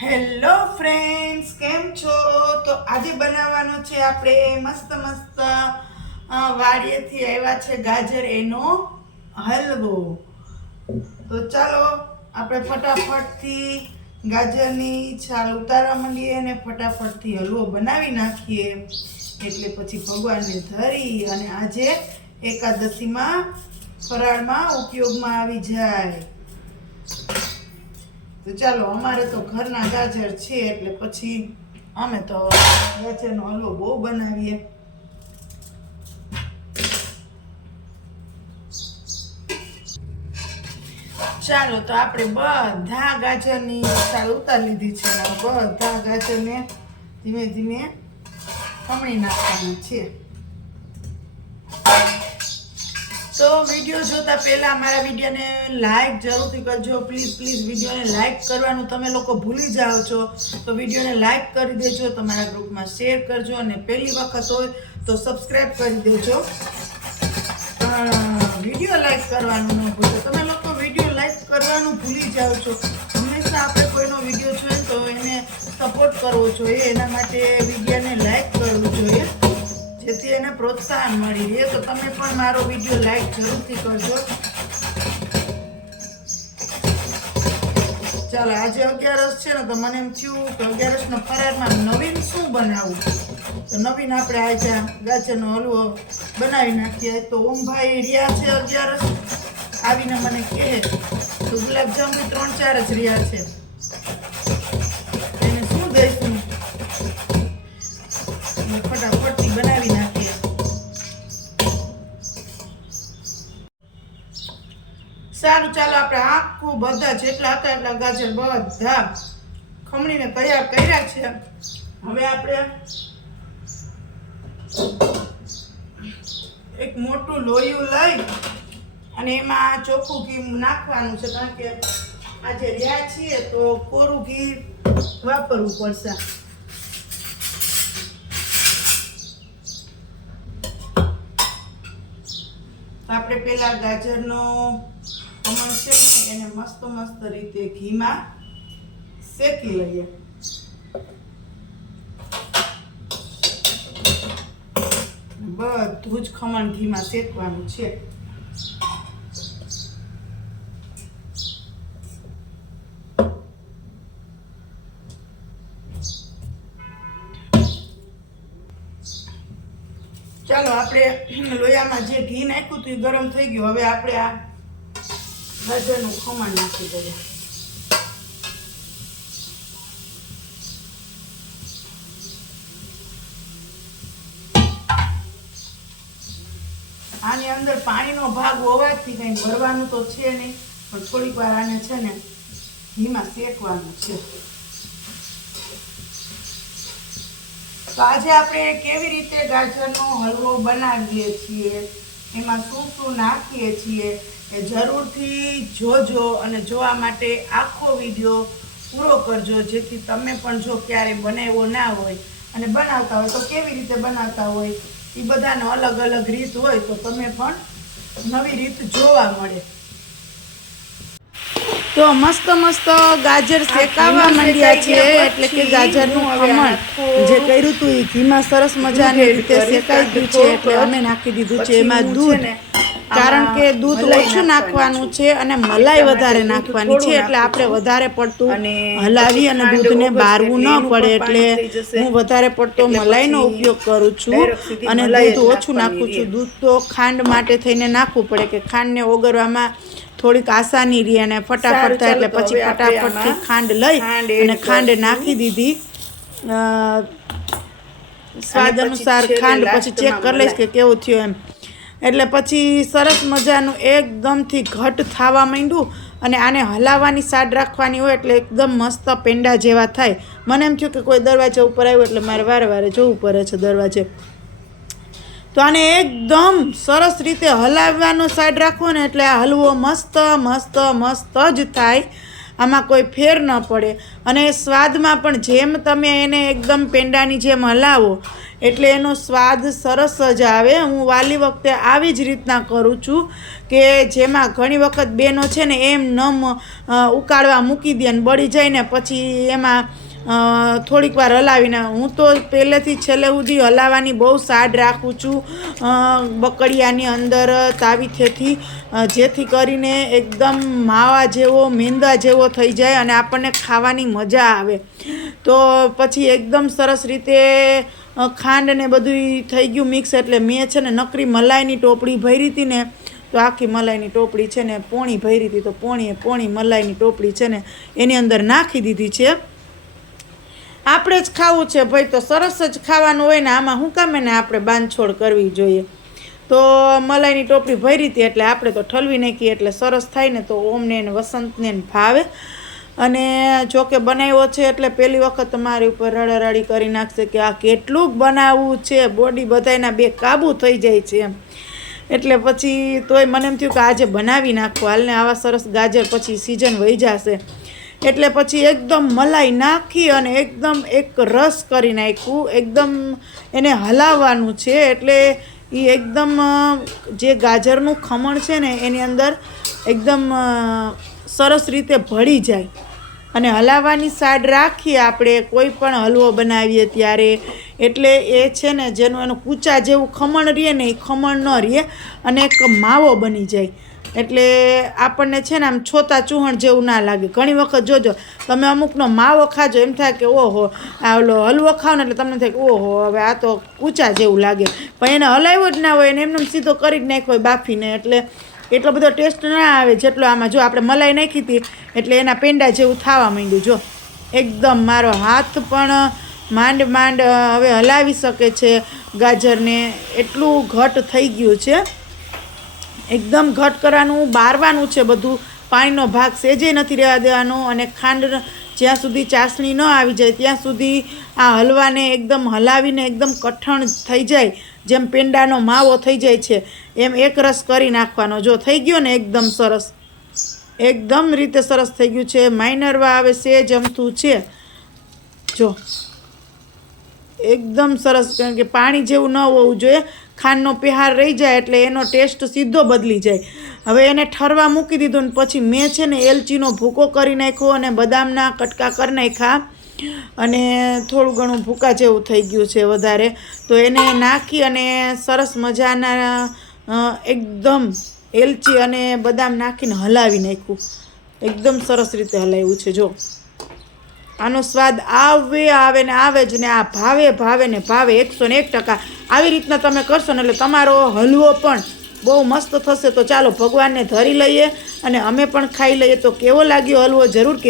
Hello friends, કેમ છો? તો આજે બનાવવાનું છે આપણે મસ્ત મસ્ત વાડીએથી આવ્યા છે ગાજર એનો હલવો. તો ચાલો આપણે ફટાફટથી ગાજરની છાલ ઉતારવા માંડીએ અને ફટાફટથી હલવો બનાવી નાખીએ. એટલે પછી ભગવાનને ધરી અને આજે એકાદશીમાં ફરાળમાં ઉપયોગમાં આવી જાય. તો ચાલો, અમારે તો ઘરના ગાજર છે એટલે પછી અમે તો ગાજરનો હલવો બહુ બનાવીએ. ચાલો, તો આપણે બધા ગાજરની સાલ ઉતારી લીધી છે બધા ગાજરને ધીમે ધીમે ખમણી નાખવાના છે. તો વીડિયો જોતા પહેલા મારા વિડીયોને લાઈક જરૂરથી કરજો. પ્લીઝ પ્લીઝ વિડીયોને લાઈક કરવાનું તમે લોકો ભૂલી જાઓ છો. તો વિડીયોને લાઈક કરી દેજો, તમારા ગ્રુપમાં શેર કરજો અને પહેલી વખત હોય તો સબસ્ક્રાઈબ કરી દેજો. વીડિયો લાઈક કરવાનું ન ભૂલજો તમે લોકો વીડિયો લાઈક કરવાનું ભૂલી જાઓ છો. હંમેશા આપણે કોઈનો વીડિયો જોઈએ તો એને સપોર્ટ કરવો જોઈએ. એના માટે વિડીયોને લાઈક કરવું જોઈએ. જેથી એને પ્રોત્સાહન મળી રહે. તો તમે પણ મારો વીડિયો લાઈક જરૂરથી કરજો. ચાલો, આજે અગિયારસ છે ને, તો મને એમ થયું કે અગિયારસના ફરારમાં નવીન શું બનાવવું તો નવીન આપણે આજે ગાજરનો હલવો બનાવી નાખીએ. તો ઓમભાઈ રહ્યા છે અગિયારસ. આવીને મને કહે, તો ગુલાબજાંબુ ત્રણ ચાર જ રહ્યા છે. સારું, ચાલો આપણે આખું બધા જેટલા હતા એટલા ગાજર બધા ખમણીને તૈયાર કર્યા છે. હવે આપણે એક મોટું લોયું લઈ અને એમાં ચોખ્ખું ઘી નાખવાનું છે, કારણ કે આજે રહ્યા છીએ તો કોરું ઘી વાપરવું પડશે. આપણે પહેલાં ગાજરનો કમળ છે ને, એને મસ્ત મસ્ત રીતે ઘીમાં શેકી લઈએ. બધું જ ખમણ ઘીમાં શેકવાનું છે. ચાલો આપણે લોયામાં જે ઘી નાખ્યું હતું એ ગરમ થઈ ગયું. હવે આપણે આ ગાજરનું ખમણ નાખી દઈએ. આની અંદર પાણીનો ભાગ હોવાથી કંઈ ભરવાનું તો છે નહીં, પણ થોડીક વાર આને છે ને ઘીમાં શેકવાનું છે. તો આજે આપણે કેવી રીતે ગાજરનો હલવો બનાવીએ છીએ, એમાં શું શું નાખીએ છીએ, એ જરૂરથી જોજો અને જોવા માટે આખો વીડિયો પૂરો કરજો, જેથી તમે પણ જો ક્યારે બનાવ્યો ના હોય અને બનાવતા હોય, તો કેવી રીતે બનાવતા હોય એ બધાનો અલગ અલગ રીત હોય, તો તમે પણ નવી રીત જોવા મળે. તો મસ્ત મસ્ત ગાજર શેકાવા માંડ્યા છે એટલે કે ગાજરનું ખમણ જે કર્યું હતું એ ઘીમાં સરસ મજાની રીતે શેકાઈ ગયું છે એટલે અમે નાખી દીધું છે. એમાં દૂધ કારણ કે દૂધ ઓછું નાખવાનું છે. અને મલાઈ વધારે નાખવાની છે એટલે આપણે વધારે પડતું હલાવી અને દૂધને બારવું ન પડે એટલે હું વધારે પડતો મલાઈનો ઉપયોગ કરું છું અને દૂધ ઓછું નાખું છું. દૂધ તો ખાંડ માટે થઈને નાખવું પડે કે ખાંડને ઓગળવામાં થોડીક આસાની રહી અને ફટાફટ થાય એટલે પછી ફટાફટથી ખાંડ લઈ અને ખાંડ નાખી દીધી. સ્વાદ અનુસાર ખાંડ પછી ચેક કરી લઈશ કે કેવું થયું એમ. એટલે પછી સરસ મજાનું એકદમથી ઘટ થવા માંડ્યું અને આને હલાવવાની સાડ રાખવાની હોય એટલે એકદમ મસ્ત પેંડા જેવા થાય. મને એમ થયું કે કોઈ દરવાજા ઉપર આવ્યું એટલે મારે વારે વારે જોવું પડે છે દરવાજે. તો આને એકદમ સરસ રીતે હલાવવાનો સાઈડ રાખવો ને એટલે આ હલવો મસ્ત મસ્ત મસ્ત જ થાય. આમાં કોઈ ફેર ન પડે. અને સ્વાદમાં પણ જેમ તમે એને એકદમ પેંડાની જેમ હલાવો, એટલે એનો સ્વાદ સરસ જ આવે. હું વાલી વખતે આવી જ રીતના કરું છું કે જેમાં ઘણી વખત બેનો છે ને એમ નમ ઉકાળવા મૂકી દે ને બળી જાય ને પછી એમાં થોડીક વાર હલાવીને. હું તો પહેલેથી છેલ્લે સુધી હલાવવાની બહુ સાડ રાખું છું. બકડિયાની અંદર તાવીથેથી અ, જેથી કરીને એકદમ માવા જેવો મેંદા જેવો થઈ જાય અને આપણને ખાવાની મજા આવે. તો પછી એકદમ સરસ રીતે ખાંડ ને બધું થઈ ગયું મિક્સ એટલે મેં છે ને નકરી મલાઈની ટોપડી ભરી હતી ને તો આખી મલાઈની ટોપડી છે ને પોણી ભરી હતી. તો પોણીએ પોણી મલાઈની ટોપડી છે ને એની અંદર નાખી દીધી છે. આપણે જ ખાવું છે ભાઈ, તો સરસ જ ખાવાનું હોય ને આમાં શું કામ એને આપણે બાંધછોડ કરવી જોઈએ? તો મલાઈની ટોપલી ભરી હતી એટલે આપણે તો ઠલવી નાખીએ એટલે સરસ થાય ને તો ઓમને ને વસંતને ભાવે. અને જો કે બનાવ્યો છે એટલે પહેલી વખત તમારી ઉપર રડારાડી કરી નાખશે કે આ કેટલું બનાવવું છે બોડી બધાયના બે કાબુ થઈ જાય છે એમ. એટલે પછી તોય મને એમ થયું કે આજે બનાવી નાખો. હાલને આવા સરસ ગાજર પછી સિઝન વહી જશે. એટલે પછી એકદમ મલાઈ નાખી અને એકદમ એક રસ કરી નાખ્યું. એકદમ એને હલાવવાનું છે એટલે એ એકદમ જે ગાજરનું ખમણ છે ને એની અંદર એકદમ સરસ રીતે ભળી જાય. અને હલાવવાની સાઈડ રાખીએ આપણે કોઈ પણ હલવો બનાવીએ ત્યારે. એટલે એ છે ને જેનું એનું કૂચા જેવું ખમણ રહે ને એ ખમણ ન રહે અને એક માવો બની જાય. એટલે આપણને છે ને આમ છોતા ચૂહણ જેવું ના લાગે. ઘણી વખત જોજો, તમે અમુકનો માવો ખાજો, એમ થાય કે ઓહો, આ ઓલો હલવો ખાવ ને એટલે તમને થાય કે ઓહો, હવે આ તો ઊંચા જેવું લાગે. પણ એને હલાવ્યો જ ના હોય એને એમને સીધો કરી જ નાખ્યો હોય બાફીને, એટલે એટલો બધો ટેસ્ટ ના આવે જેટલો આમાં. જો આપણે મલાઈ નાખી હતી, એટલે એના પેંડા જેવું થવા માંડ્યું. જો, એકદમ મારો હાથ પણ માંડ માંડ હવે હલાવી શકે છે. ગાજરને એટલું ઘટ થઈ ગયું છે. એકદમ ઘટ કરવાનું બારવાનું છે બધું. પાણીનો ભાગ સેજે નથી રહેવા દેવાનો અને ખાંડ જ્યાં સુધી ચાસણી ન આવી જાય, ત્યાં સુધી આ હલવાને એકદમ હલાવીને એકદમ કઠણ થઈ જાય, જેમ પેંડાનો માવો થઈ જાય છે, એમ એક રસ કરી નાખવાનો. જો થઈ ગયો ને એકદમ સરસ, એકદમ રીતે સરસ થઈ ગયું છે, માઇનરવા આવે, સેજ જમતું છે. જો, એકદમ સરસ, કારણ કે પાણી જેવું ન હોવું જોઈએ. ખાંડનો પેહાર રહી જાય એટલે એનો ટેસ્ટ સીધો બદલી જાય. હવે એને ઠરવા મૂકી દીધું ને પછી મેં છે ને એલચીનો ભૂકો કરી નાખ્યો અને બદામના કટકા કરી નાખ્યા. અને થોડું ઘણું ભૂકા જેવું થઈ ગયું છે વધારે. તો એને નાખી અને સરસ મજાના એકદમ એલચી અને બદામ નાખીને હલાવી નાખ્યું. એકદમ સરસ રીતે હલાવ્યું છે, જો. આનો સ્વાદ આવે આવે ને આવે જ ને આ ભાવે ભાવે ને ભાવે એકસો ને એક ટકા. આવી રીતના તમે કરશો ને એટલે તમારો હલવો પણ બહુ મસ્ત થશે. તો ચાલો ભગવાનને ધરી લઈએ અને અમે પણ ખાઈ લઈએ. તો કેવો લાગ્યો હલવો? જરૂર કે